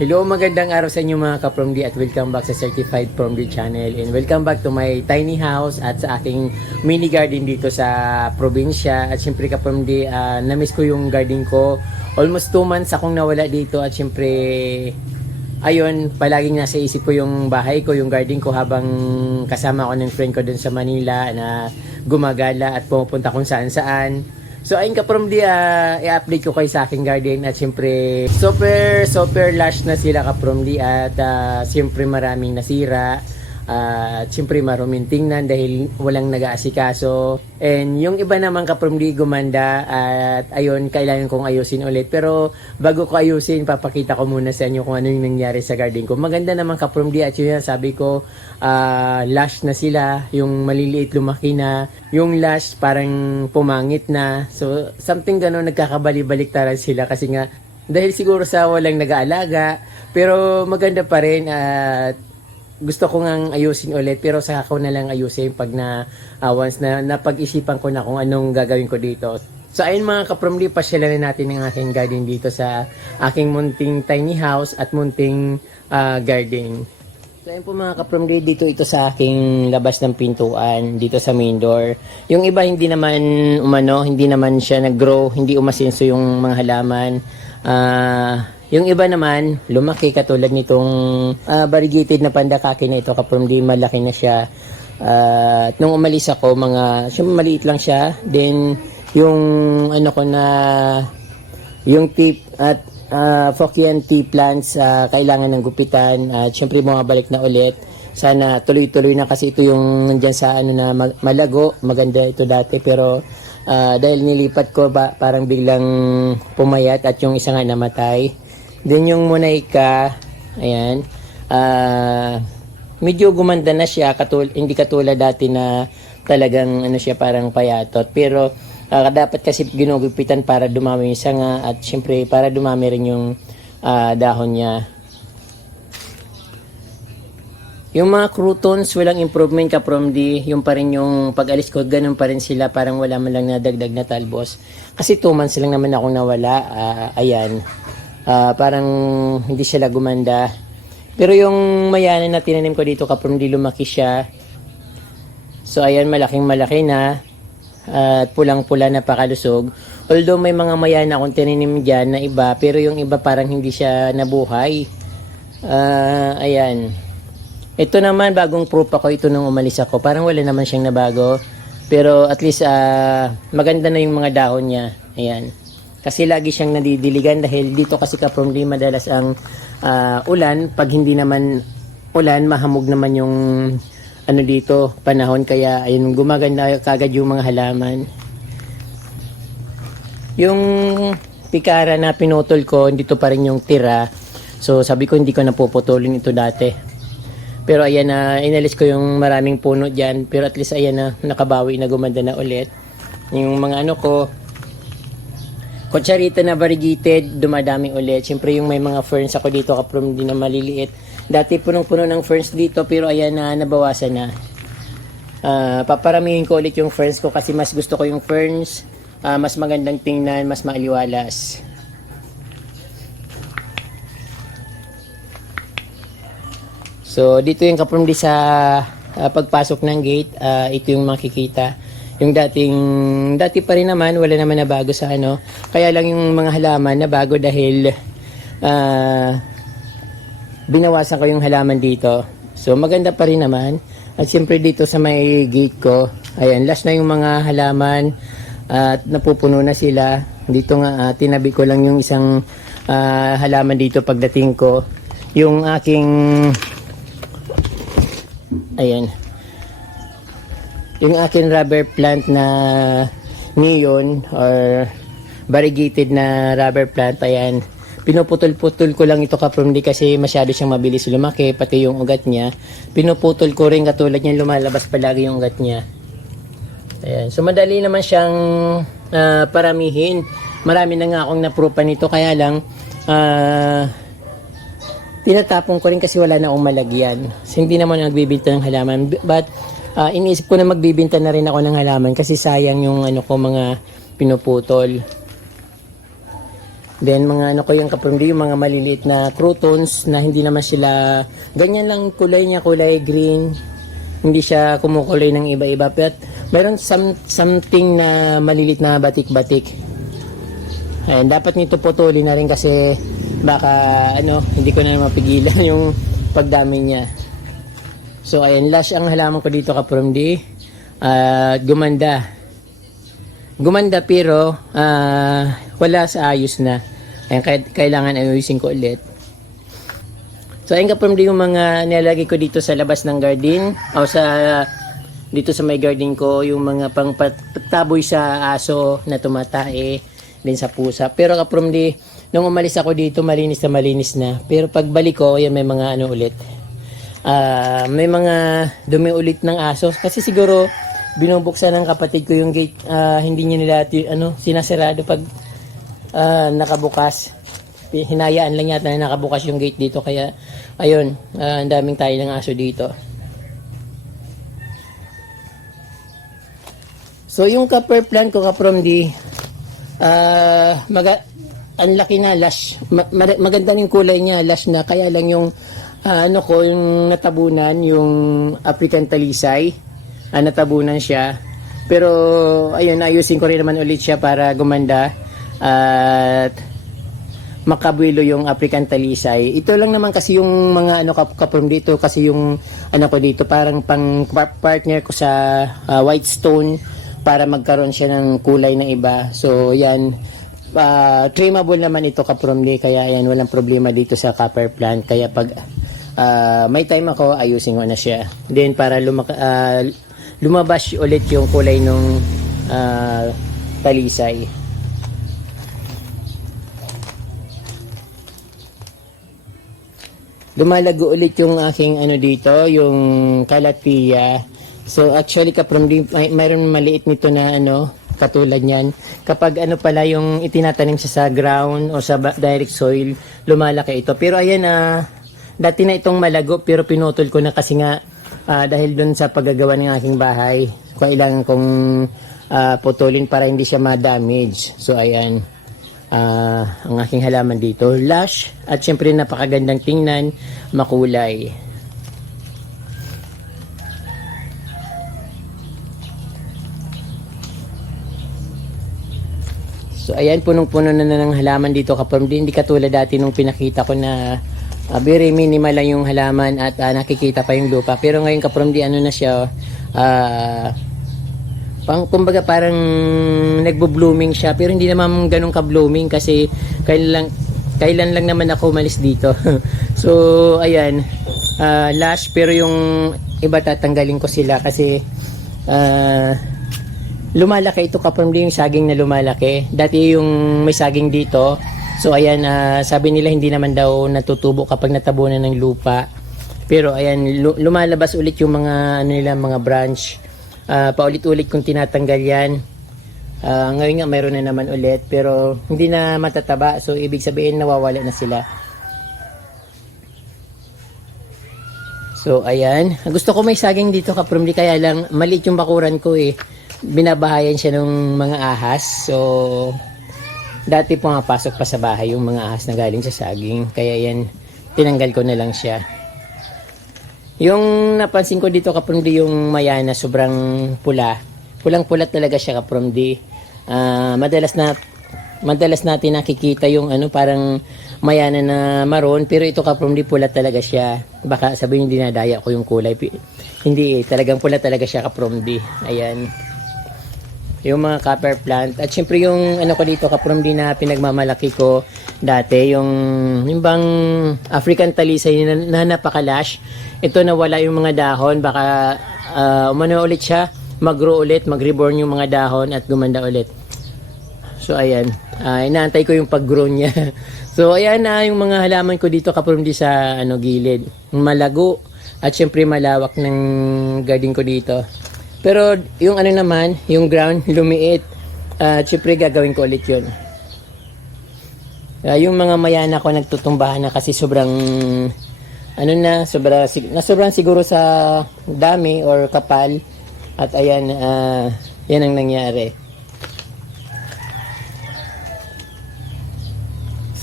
Hello, magandang araw sa inyo mga ka-From D at welcome back sa Certified From D channel and welcome back to my tiny house at sa aking mini garden dito sa probinsya. At syempre ka-From D, na-miss ko yung garden ko. Almost 2 months akong nawala dito at syempre ayun, palaging nasa isip ko yung bahay ko, yung garden ko habang kasama ko ng friend ko dun sa Manila na gumagala at pumupunta kung saan saan. So ayun ka-From D, i-update ko kayo sa aking garden at siyempre super lush na sila ka-From D at siyempre maraming nasira at siyempre maruming tingnan dahil walang nag-aasikaso. And yung iba naman ka-From D gumanda at ayun, kailangan kong ayusin ulit. Pero bago ko ayusin, papakita ko muna sa inyo kung ano yung nangyari sa garden ko. Maganda naman ka-From D at yun sabi ko, lush na sila, yung maliliit lumaki na, yung lush parang pumangit na. So something gano'n, nagkakabali-baliktaran sila kasi nga dahil siguro sa walang nag-aalaga, pero maganda pa rin at gusto ko ngang ayusin ulit pero saka ko na lang ayusin pag once na napag-isipan ko na kung anong gagawin ko dito. So ayun mga ka-From D, pasyalan na natin ang aking garden dito sa aking munting tiny house at munting garden. So ayun po mga ka-From D, dito ito sa aking labas ng pintuan dito sa main door. Yung iba hindi naman hindi naman siya nag-grow, hindi umasinso yung mga halaman. Yung iba naman, lumaki katulad nitong variegated na pandakake na ito ka-From D, malaki na siya. At nung umalis ako, maliit lang siya. Then, yung yung tip at Fockian tea plants, kailangan ng gupitan. Siyempre, bumabalik na ulit. Sana tuloy-tuloy na kasi ito yung nandyan sa na malago. Maganda ito dati pero dahil nilipat ko parang biglang pumayat at yung isa nga namatay. Then yung Monaika, ayan, medyo gumanda na siya, hindi katulad dati na talagang siya parang payatot. Pero dapat kasi ginugupitan para dumami yung sanga at syempre para dumami rin yung dahon niya. Yung mga croutons, walang improvement ka-From D. Yung pa rin yung pag-alis ko, ganun pa rin sila. Parang wala man lang nadagdag na talbos. Kasi 2 months lang naman akong nawala. Ayan. Parang hindi sila gumanda. Pero yung mayana na tinanim ko dito ka-From D, lumaki siya. So ayan, malaking malaki na. At pulang-pula na pakalusog. Although may mga mayana akong tinanim dyan na iba. Pero yung iba parang hindi siya nabuhay. Ayan. Ito naman, bagong proof ako ito nung umalis ako. Parang wala naman siyang nabago. Pero at least maganda na yung mga dahon niya. Ayan. Kasi lagi siyang nadidiligan dahil dito kasi ka-From D madalas ang ulan. Pag hindi naman ulan, mahamog naman yung dito, panahon. Kaya ayun, gumaganda kagad yung mga halaman. Yung pikara na pinutol ko, dito pa rin yung tira. So sabi ko hindi ko napuputulin ito dati. Pero ayan na, inalis ko yung maraming puno dyan. Pero at least ayan na, nakabawi na, gumanda na ulit. Yung mga ko, kutsarita na variegated, dumadami ulit. Siyempre yung may mga ferns ako dito ka-From D na maliliit. Dati punong-puno ng ferns dito pero ayan na, nabawasan na. Paparamihin ko ulit yung ferns ko kasi mas gusto ko yung ferns. Mas magandang tingnan, mas maaliwalas. So dito yung ka-From D sa pagpasok ng gate, ito yung makikita. Yung dati pa rin naman, wala naman na bago sa Kaya lang yung mga halaman na bago dahil binawasan ko yung halaman dito. So maganda pa rin naman. At siyempre dito sa may gate ko, ayan, last na yung mga halaman at napupuno na sila. Dito nga, tinabi ko lang yung isang halaman dito pagdating ko. Yung aking yung akin rubber plant na neon or variegated na rubber plant, ayan, pinuputol-putol ko lang ito ka-From D kasi masyado siyang mabilis lumaki, pati yung ugat niya pinuputol ko rin katulad niyan, lumalabas palagi yung ugat niya. Ayan, so madali naman siyang paramihin. Marami na nga akong naprupan nito, kaya lang tinatapon ko rin kasi wala na akong malagyan. So, hindi naman nagbibinta ng halaman. But, iniisip ko na magbibinta na rin ako ng halaman kasi sayang yung mga pinuputol. Then mga ano ko yung kapamilya, yung mga maliliit na croutons na hindi naman sila, ganyan lang kulay niya, kulay green. Hindi siya kumukulay ng iba-iba. Pero meron something na maliliit na batik-batik. Ayan, dapat nito putulin na rin kasi baka ano, hindi ko na mapigilan yung pagdami niya. So ayan, lush ang halaman ko dito kapamilya. Gumanda. Gumanda pero wala sa ayos na. Ayan, kailangan ayusin ko ulit. So ayun kapamilya yung mga nilalagay ko dito sa labas ng garden o dito sa may garden ko, yung mga pangpataboy sa aso na tumatae din sa pusa. Pero kapamilya, nung umalis ako dito malinis na. Pero pagbalik ko, ayan, may mga ano ulit. May mga dumi ulit ng aso kasi siguro binubuksan ng kapatid ko yung gate, hindi niya nila sinasarado pag nakabukas. Hinayaan lang yata na nakabukas yung gate dito, kaya ayun, ang daming tayo ng aso dito. So yung copper plant ko kapamilya, ang laki na, lush, maganda yung kulay niya, lush na, kaya lang yung yung natabunan, yung African talisay, natabunan siya. Pero ayun, ayusin ko rin naman ulit siya para gumanda at makabuelo yung African talisay. Ito lang naman kasi yung mga kapamilya dito, kasi yung ko dito parang pang partner ko sa white stone para magkaroon siya ng kulay na iba. So yan, trimable naman ito kapamilya, kaya yan, walang problema dito sa copper plant. Kaya pag may time ako, ayusin ko na siya. Then para lumabas ulit yung kulay ng talisay. Lumalago ulit yung aking dito, yung kalatpia. So actually kapamilya, mayroon maliit nito na katulad niyan. Kapag pala yung itinatanim siya sa ground o sa direct soil, lumalaki ito. Pero ayan, dati na itong malago pero pinutol ko na kasi nga dahil dun sa paggagawa ng aking bahay, kailangan kong putulin para hindi siya ma-damage. So ayan, ang aking halaman dito, lush at syempre napakagandang tingnan, makulay. So ayan, punong-puno na ng halaman dito kapamilya. Hindi katulad dati nung pinakita ko na very minimal lang yung halaman at nakikita pa yung lupa. Pero ngayon kapamilya, na siya, kumbaga parang nagbo-blooming siya, pero hindi naman ganun ka-blooming kasi kailan lang naman ako umalis dito. So ayan, lush, pero yung iba tatanggalin ko sila kasi lumalaki ito kapamilya, yung saging na lumalaki. Dati yung may saging dito, so ayan, sabi nila hindi naman daw natutubo kapag natabunan ng lupa. Pero ayan, lumalabas ulit yung mga mga branch. Paulit-ulit kung tinatanggal yan. Ngayon nga mayroon na naman ulit, pero hindi na matataba, so ibig sabihin nawawala na sila. So ayan, gusto ko may saging dito kapamilya, kaya lang maliit yung bakuran ko binabahayan siya ng mga ahas. So dati pumapasok pa sa bahay yung mga ahas na galing sa saging, kaya yan, tinanggal ko na lang siya. Yung napansin ko dito kapamilya, yung mayana sobrang pulang-pula talaga siya kapamilya. Madalas natin nakikita yung parang mayana na maroon, pero ito kapamilya pula talaga siya. Baka sabihin dinadaya ko yung kulay, hindi talagang pula talaga siya kapamilya. Ayan, yung mga copper plant. At syempre yung ko dito kapamilya na pinagmamalaki ko dati, yung bang African talisay na napakalash. Ito nawala yung mga dahon, baka umano ulit siya, mag-grow ulit, mag-reborn yung mga dahon at gumanda ulit. So ayan, inaantay ko yung pag-grow niya. So ayan yung mga halaman ko dito kapamilya sa gilid. Malago at syempre malawak ng garden ko dito. Pero yung naman, yung ground lumiit. Syempre gagawin ko ulit yun. Yung mga mayana ko nagtutumbahan na kasi sobrang sobrang siguro sa dami or kapal. At ayan, yan ang nangyari.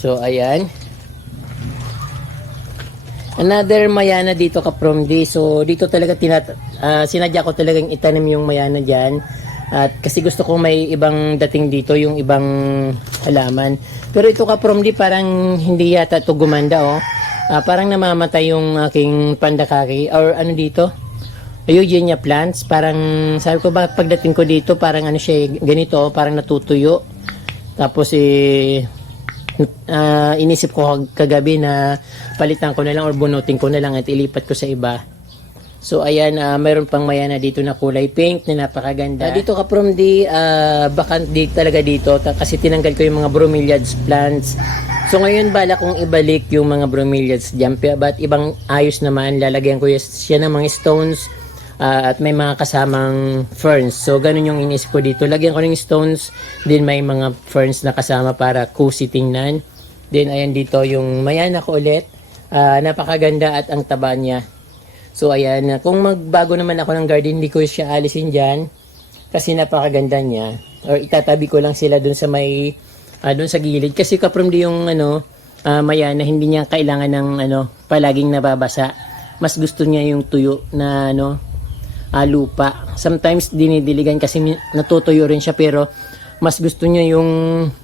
So, ayan. Another mayana dito kapromdi. So, dito talaga sinadya ko talagang itanim yung mayana dyan. At kasi gusto ko may ibang dating dito, yung ibang halaman. Pero ito kapromdi, parang hindi yata ito gumanda, oh. Parang namamatay yung aking pandakaki. Or ano dito? Eugenia plants. Parang, sabi ko ba, pagdating ko dito, parang ano siya, ganito, parang natutuyo. Tapos, inisip ko kagabi na palitan ko na lang or bunutin ko na lang at ilipat ko sa iba. So ayan, mayroon pang mayana dito na kulay pink na napakaganda. Dito kapromdi, bakant di talaga dito kasi tinanggal ko yung mga bromeliads plants. So ngayon bala kong ibalik yung mga bromeliads dyan, but ibang ayos naman, lalagyan ko siya ng mga stones at may mga kasamang ferns. So ganun yung inisip ko dito. Lagyan ko ng stones, din may mga ferns na kasama para cozy tingnan. Then ayan dito yung mayana ko ulit. Napakaganda at ang taba niya. So ayan, kung magbago naman ako ng garden, hindi ko siya alisin dyan kasi napakaganda niya. Or itatabi ko lang sila dun sa may dun sa gilid kasi kapromdi yung mayana, hindi niya kailangan ng palaging nababasa. Mas gusto niya yung tuyo na lupa. Sometimes dinidiligan kasi natutuyo rin siya, pero mas gusto niya yung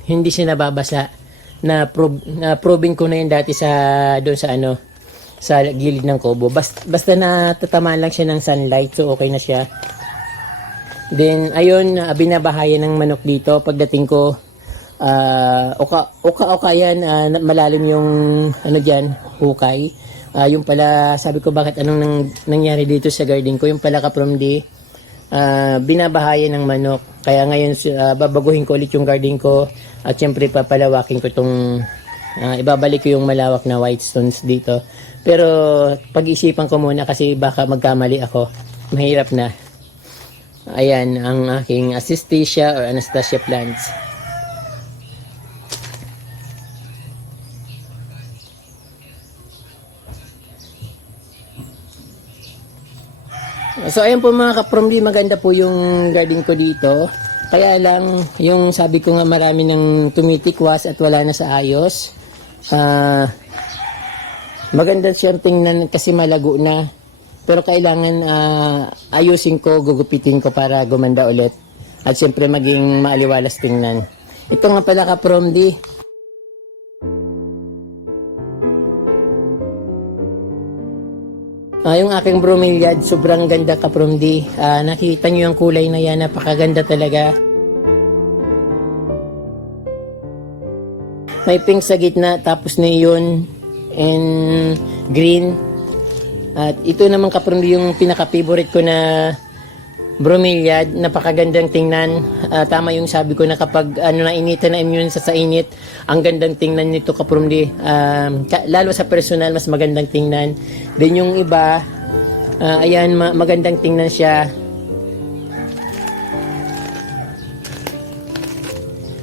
hindi siya nababasa. Na proving ko na yun dati doon sa gilid ng kubo. Basta natatamaan lang siya ng sunlight, so okay na siya. Then ayun, binabahayan ng manok dito pagdating ko. Oka yan, malalim yung diyan, hukay. Yung pala, sabi ko bakit anong nangyari dito sa garden ko, yung pala kapromdi, binabahayan ng manok. Kaya ngayon babaguhin ko ulit yung garden ko at syempre papalawakin ko itong ibabalik ko yung malawak na white stones dito. Pero pag-isipan ko muna kasi baka magkamali ako. Mahirap na. Ayan ang aking Assistacia or Anastasia plants. So ayan po mga kapromdi, maganda po yung garden ko dito. Kaya lang yung sabi ko nga marami nang tumitikwas at wala na sa ayos. Maganda siyang tingnan kasi malago na. Pero kailangan ayusin ko, gugupitin ko para gumanda ulit. At siyempre maging maaliwalas tingnan. Ito nga pala kapromdi. Yung aking bromeliad, sobrang ganda kapromdi. Nakita nyo yung kulay na yan, napakaganda talaga. May pink sa gitna, tapos na yun, and green. At ito naman kapromdi yung pinaka-favorite ko na bromeliad, napakagandang tingnan. Tama yung sabi ko na kapag nainitan na immune sa init, ang gandang tingnan nito kapromdi. Lalo sa personal, mas magandang tingnan. Then yung iba, ayan, magandang tingnan siya.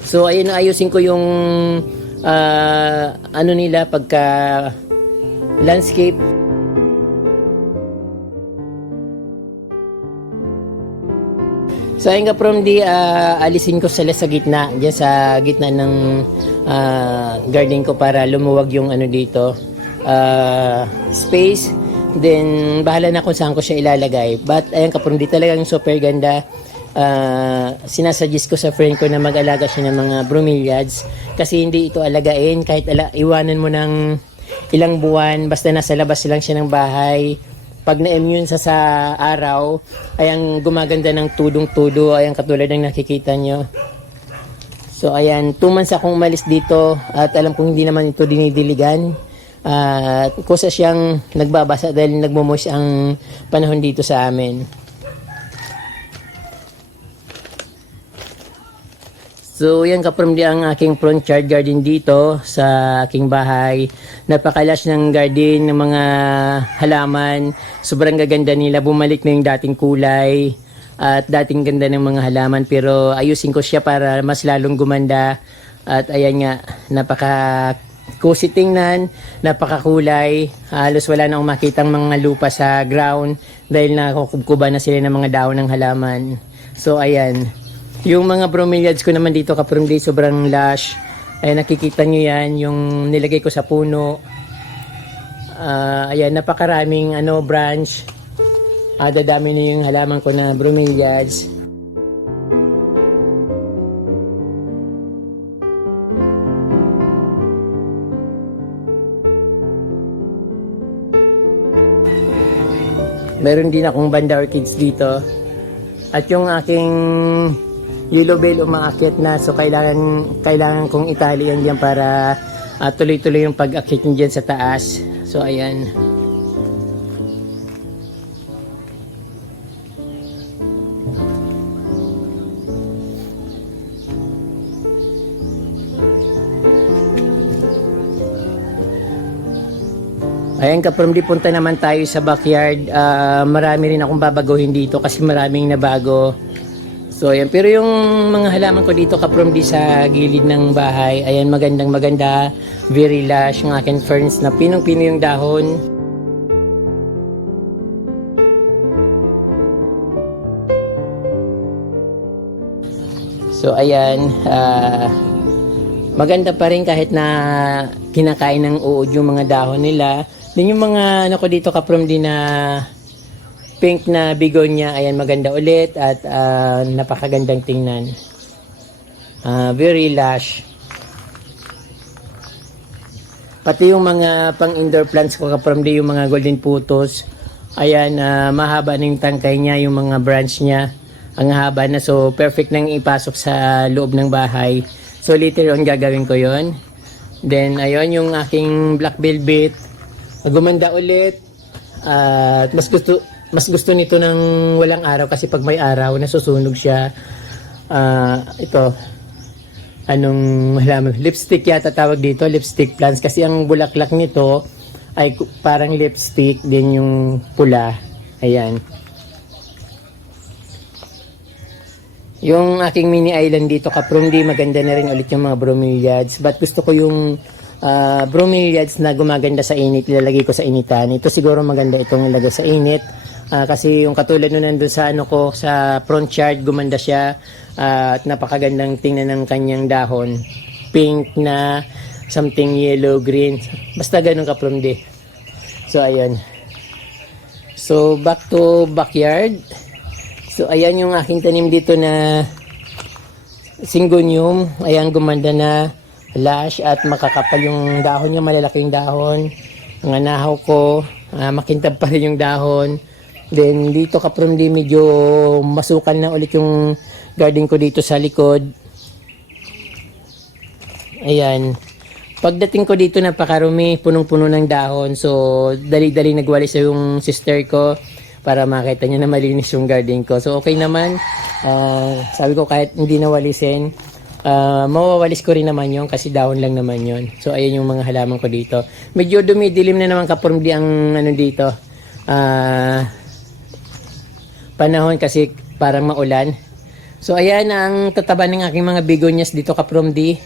So ayun, ayusin ko yung nila pagka landscape. So ayun kapromdi, alisin ko sila sa gitna, diyan sa gitna ng garden ko para lumuwag yung dito space. Then bahala na kung saan ko siya ilalagay. But ayun kapromdi, talagang super ganda. Sinasuggest ko sa friend ko na mag-alaga siya ng mga bromeliads kasi hindi ito alagain kahit iwanan mo ng ilang buwan, basta nasa labas lang siya ng bahay. Pag na-immune sa araw, ayan, gumaganda ng tudong-tudo, ayan, katulad ng nakikita nyo. So ayan, 2 months akong umalis dito at alam kong hindi naman ito dinidiligan. Kusa siyang nagbabasa dahil nagmumoist ang panahon dito sa amin. So yan kapromdi ang aking front yard garden dito sa aking bahay. Napakalash ng garden ng mga halaman. Sobrang gaganda nila. Bumalik na yung dating kulay at dating ganda ng mga halaman. Pero ayusin ko siya para mas lalong gumanda. At ayan nga, napaka-cozy tingnan, napakakulay. Halos wala na akong makitang mga lupa sa ground dahil nakukubkuba na sila ng mga dahon ng halaman. So ayan. Yung mga bromeliads ko naman dito kapromdi, sobrang lush. Ayan, nakikita nyo yan, yung nilagay ko sa puno. Ayan, napakaraming branch. Dadami na yung halaman ko na bromeliads. Meron din akong banda orchids dito. At yung aking yellow bell umaakyat na, so kailangan kong itali yan dyan para tuloy-tuloy yung pag-akyat nyo dyan sa taas. So ayan. Ayan, kapromdi, punta naman tayo sa backyard. Marami rin akong babaguhin dito kasi maraming nabago. So ayan, pero yung mga halaman ko dito, kapromdi, sa gilid ng bahay, ayan, magandang maganda, very lush yung aking ferns na pinong-pino yung dahon. So ayan, maganda pa rin kahit na kinakain ng uod yung mga dahon nila. Din yung mga ko dito, kapromdi, na pink na begonia, ayan, maganda ulit at napakagandang tingnan. Very lush. Pati yung mga pang indoor plants ko, kapromdi, yung mga golden putos, ayan, mahaba ng tangkay niya, yung mga branch niya, ang haba na, so perfect nang ipasok sa loob ng bahay. So later on gagawin ko yon. Then ayun, yung aking black velvet, gumanda ulit. At mas gusto nito ng walang araw kasi pag may araw nasusunog siya. Ito, lipstick yata tawag dito, lipstick plants, kasi ang bulaklak nito ay parang lipstick din yung pula. Ayan. Yung aking mini island dito, kapromdi, maganda na rin ulit yung mga bromeliads, but gusto ko yung bromeliads na gumaganda sa init, ilalagay ko sa initan. Ito siguro maganda itong ilagay sa init. Kasi yung katulad nun nandun sa sa front yard, gumanda siya, at napakagandang tingnan ng kanyang dahon. Pink na something yellow, green. Basta ganun, kapromdi. So, ayun. So, back to backyard. So, ayan yung aking tanim dito na syngonium. Ayan, gumanda na, lush, at makakapal yung dahon niya, malalaking dahon. Ang anahaw ko, makintab pa rin yung dahon. Then, dito, kapromdi, medyo masukan na ulit yung garden ko dito sa likod. Ayan. Pagdating ko dito, napakarumi, punong-puno ng dahon. So, dali-dali nagwalis yung sister ko para makita niya na malinis yung garden ko. So, okay naman. Sabi ko, kahit hindi nawalisin, mawawalis ko rin naman yun kasi dahon lang naman yun. So, ayun yung mga halaman ko dito. Medyo dumidilim na naman, kapromdi, ang dito. Panahon kasi parang maulan. So, ayan ang tataba ng aking mga begonias dito, kapromdi.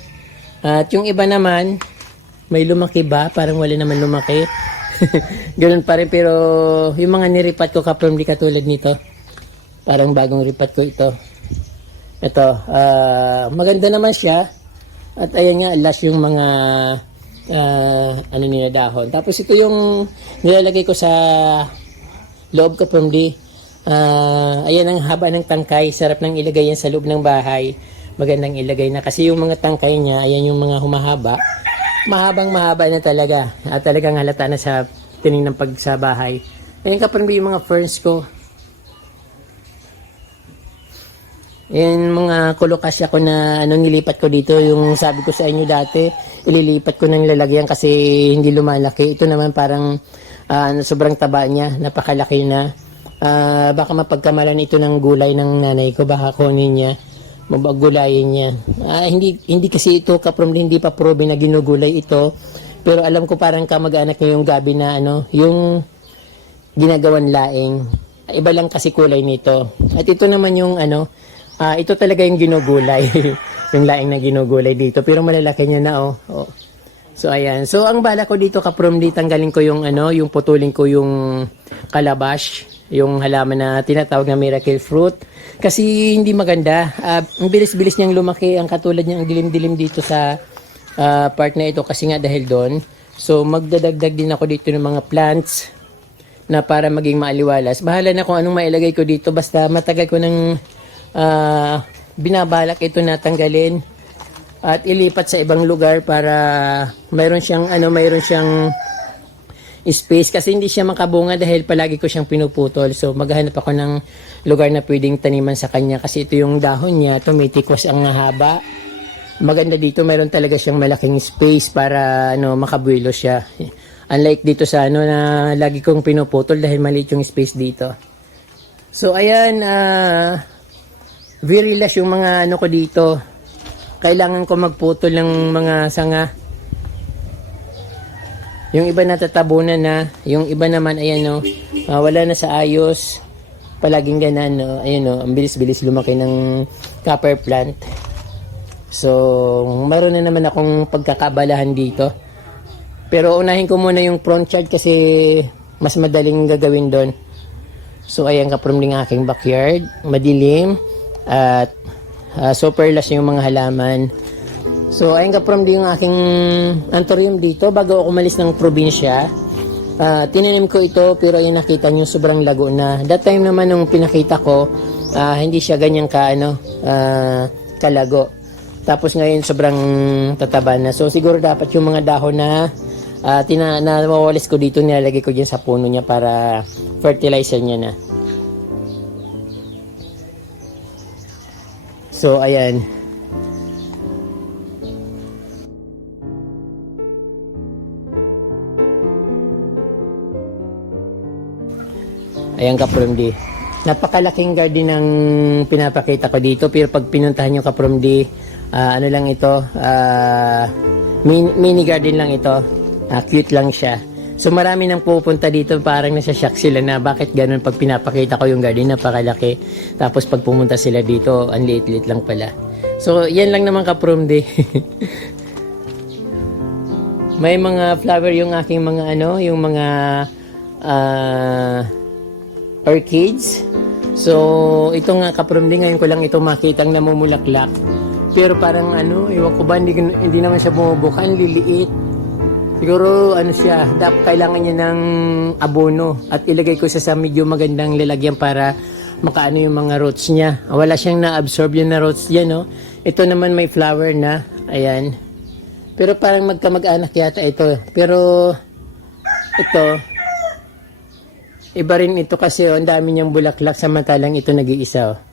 At yung iba naman, may lumaki ba? Parang wala naman lumaki. Ganun pa rin, pero yung mga niripat ko, kapromdi, katulad nito, parang bagong ripat ko ito. Ito, maganda naman siya. At ayan nga, lush yung mga nila dahon. Tapos ito yung nilalagay ko sa loob, kapromdi. Ayan ang haba ng tangkay. Sarap nang ilagay yan sa loob ng bahay. Magandang ilagay na kasi yung mga tangkay niya, ayan yung mga humahaba. Mahaba na talaga. At talagang halata na sa tinignan pag sa bahay. Ayan, kapromdi, yung mga ferns ko. Yung mga kolokasya ko na nilipat ko dito, yung sabi ko sa inyo dati, ililipat ko ng lalagyan kasi hindi lumalaki. Ito naman parang sobrang taba niya, napakalaki na. Baka mapagkamalan ito ng gulay ng nanay ko, baka kunin niya, mabagulayin niya. Hindi kasi ito, kapromdi, hindi pa probe na ginugulay ito. Pero alam ko parang kamag-anak niya yung gabi na yung ginagawan laing. Iba lang kasi kulay nito. At ito naman yung ito talaga yung ginugulay. Yung laing na ginugulay dito. Pero malalaki niya na, oh. So, ayan. So, ang bala ko dito, kapromdi, tanggalin ko yung yung putulin ko yung calabash, yung halaman na tinatawag na miracle fruit. Kasi hindi maganda. Ang bilis-bilis niyang lumaki. Ang katulad niya, ang dilim-dilim dito sa part na ito kasi nga dahil doon. So magdadagdag din ako dito ng mga plants na para maging maaliwalas. Bahala na kung anong mailagay ko dito, basta matagal ko nang binabalak ito na tanggalin at ilipat sa ibang lugar para mayroon siyang space, kasi hindi siya makabunga dahil palagi ko siyang pinuputol. So maghahanap ako ng lugar na pwedeng taniman sa kanya, kasi ito yung dahon niya, tumitikos ang haba. Maganda dito, mayroon talaga siyang malaking space para makabuelo siya. Unlike dito sa na lagi kong pinuputol dahil maliit yung space dito. So ayan, very last yung mga ko dito. Kailangan ko magputol ng mga sanga. Yung iba natatabunan na, yung iba naman ayan wala na sa ayos. Palaging ganan ayan ang bilis-bilis lumaki ng copper plant. So, meron na naman akong pagkakabalahan dito. Pero unahin ko muna yung front yard kasi mas madaling gagawin doon. So, ayan ka-from ng aking backyard. Madilim at super lush yung mga halaman. So, ayun ka-from yung aking anthurium dito. Bago ako umalis ng probinsya, tinanim ko ito, pero ayun nakita nyo sobrang lago na. That time naman nung pinakita ko, hindi siya ganyan kalago. Tapos ngayon sobrang tataba na. So siguro dapat yung mga dahon na nawawalis ko dito, nilalagay ko dyan sa puno niya para fertilizer niya na. So ayan. Ayan ka-from D. Napakalaking garden ng pinapakita ko dito, pero pag pinuntahan nyo ka-from D, ano lang ito, mini garden lang ito. Cute lang siya. So marami nang pupunta dito, parang nasa-shock sila na bakit ganun pag pinapakita ko yung garden, napakalaki. Tapos pag pumunta sila dito, ang liit-liit lang pala. So yan lang naman ka-from D. May mga flower yung aking mga yung mga orchids. So ito nga ka-from D, ngayon ko lang ito makitang namumulaklak. Pero parang iwan ko ba, hindi naman siya bumubukan, liliit. Siguro siya, kailangan niya ng abono at ilagay ko sa medyo magandang lalagyan para makaano yung mga roots niya. Wala siyang na-absorb yung na roots niya, no? Ito naman may flower na, ayan. Pero parang magkamag-anak yata ito. Pero ito, iba rin ito kasi ang dami niyang bulaklak, samantalang ito nag-iisa.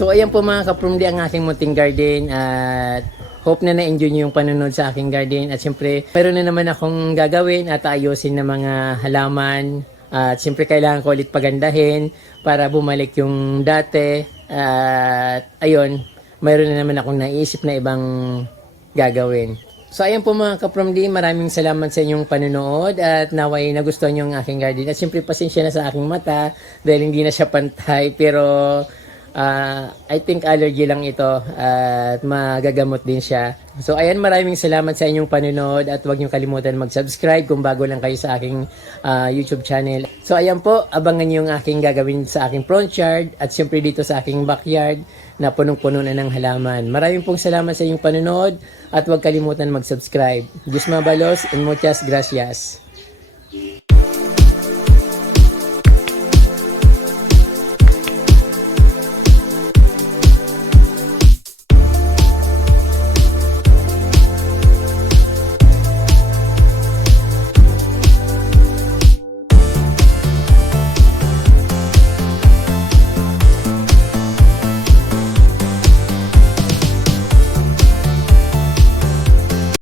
So ayan po mga kapromdi ang aking munting garden at hope na na-enjoy nyo yung panunod sa aking garden. At siyempre, meron na naman akong gagawin at ayusin na mga halaman. At siyempre, kailangan ko ulit pagandahin para bumalik yung dati. At ayun, mayroon na naman akong naisip na ibang gagawin. So ayan po mga kapromdi, maraming salamat sa inyong panunood at naway nagustuhan nyo ang aking garden. At siyempre, pasensya na sa aking mata dahil hindi na siya pantay. Pero I think allergy lang ito at magagamot din siya. So ayan, maraming salamat sa inyong panonood at huwag niyo kalimutan mag-subscribe kung bago lang kayo sa aking YouTube channel. So ayan po, abangan niyo yung aking gagawin sa aking front yard at siyempre dito sa aking backyard na punong-puno na ng halaman. Maraming pong salamat sa inyong panonood at huwag kalimutan mag-subscribe. Diyos mabalos and muchas gracias.